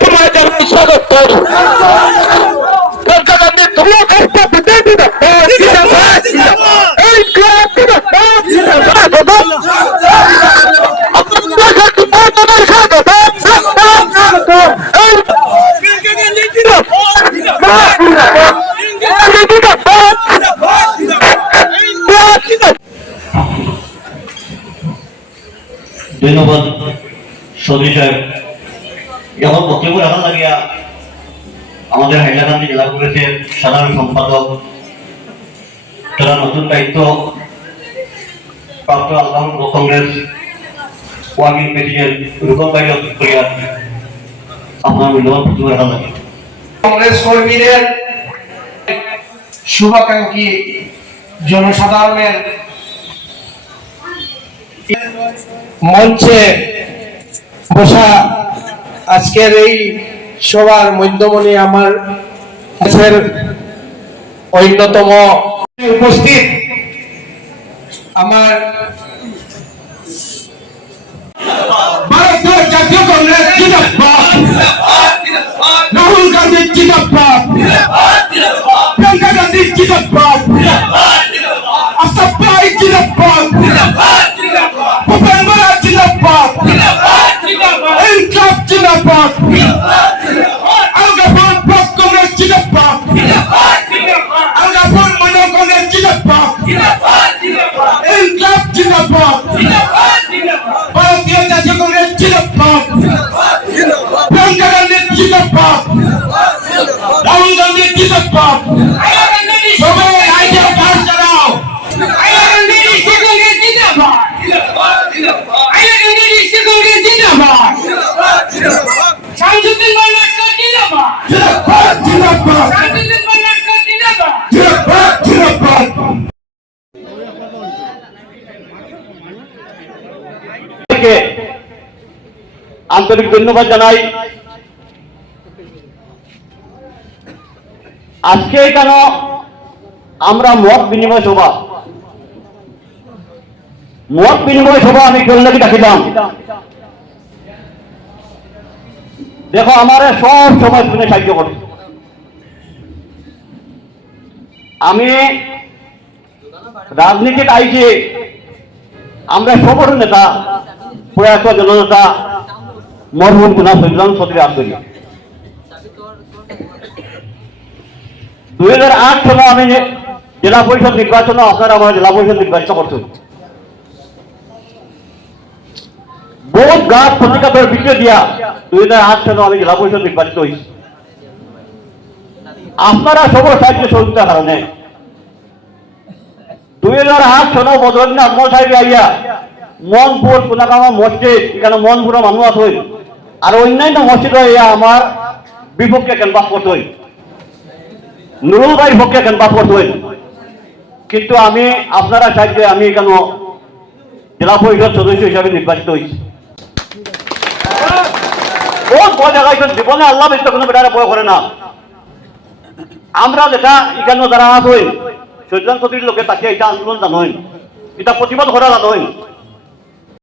তোমায় জানাই স্বাগত কলকাতা গান্ধী তোমরা কষ্ট দিতে এই ক্লাব ধন্যবাদ। সৌদি যখন বক্তব্য রাখা লাগিয়া আমাদের হাইলাকান্দি জেলা কংগ্রেসের সাধারণ সম্পাদক তারা নতুন দায়িত্ব প্রাপ্ত আলহাম কংগ্রেস ওয়ার্কিং প্রেসিডেন্ট রূপম ভাই করিয়া আপনার মূল্যবান বক্তব্য রাখা লাগে কংগ্রেস কর্মীদের শুভাকাঙ্ক্ষী জনসাধারণের মঞ্চে বসা আজকের এই সবার মধ্যমণি আমার দেশের অন্যতম উপস্থিত আমার ভারতীয় জাতীয় কংগ্রেস জিন্দাবাদ। আলগাপুর ব্লক কংগ্রেস জিন্দাবাদ। আলগাপুর মহিলা কংগ্রেস জিন্দাবাদ। ইনকলাব জিন্দাবাদ। ভারতীয় জাতীয় কংগ্রেস জিন্দাবাদ। প্রিয়াঙ্কা গান্ধী জিন্দাবাদ। রাহুল গান্ধী জিন্দাবাদ। সবাই আইডিয়া কার্ড চালাও জিন্দাবাদ। জিন্দাবাদ জিন্দাবাদ জিন্দাবাদ থেকে আন্তরিক ধন্যবাদ জানাই। আজকে কেন আমরা মত বিনিময় সভা? মত বিনিময় সভা আমি করলে ডাকিলাম দেখো, আমার সব সময় শুনে সাহায্য করছে আমি রাজনীতিতে আইছি আমরা সবর নেতা প্রয়াস জননেতা, মরহুম কুনা সৈলাম সদরে আব্দুল। দুই হাজার আট সালে আমি জেলা পরিষদ নির্বাচনে আপনারা আমার জেলা পরিষদ নির্বাচিত করছেন। বহুত গাছ প্রতিকাতের বিষয় দিয়া দুই হাজার আট সালে আমি জেলা পরিষদ নির্বাচিত হয়েছি। আপনারা সবর সাহায্য সহযোগিতার কারণে দুই হাজার আট সনে বদরদিন আজমল সাহেব আইয়া মনপুর কোনাকামা মসজিদ, এখানে মনপুরের মানুষ আছে। আর অন্যান্য মসজিদ আইয়া আমার বিপক্ষে ক্যানভাস করতে হই নুরুল ভাইয়ের পক্ষে ক্যানভাস করতে হই কিন্তু আমি, আপনারা সাহায্যে আমি এখানে জেলা পরিষদ সদস্য হিসাবে নির্বাচিত হয়েছি। বড় জায়গায় জীবনে আল্লাহ ব্যক্ত কোনো বেটারে বয় করে না। আমরা যেটা এখানে যারা সৈদান প্রতির লোকে তাকে এটা আন্দোলন জানোই। এটা প্রতিবাদ করা জানইন